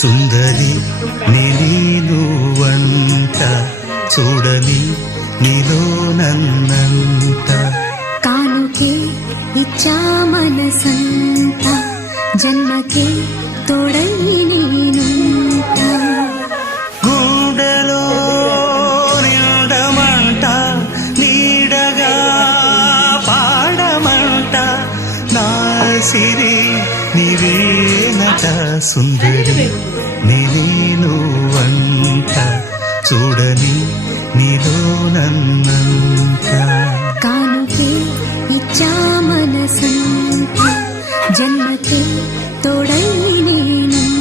సుందరి నేను వంట చూడని నీలో నన్నంత కానుకే ఇచ్చా మనసంత జన్మకే తోడై నేనుంట గుండెలో నిండమంట నీడగా పాడమంట నా సిరి నీవేనట సుందరి నేను వంట చూడని నీలో నన్నంత కానుకే ఇచ్చా మనసంత జన్మకే తోడై నేనుంట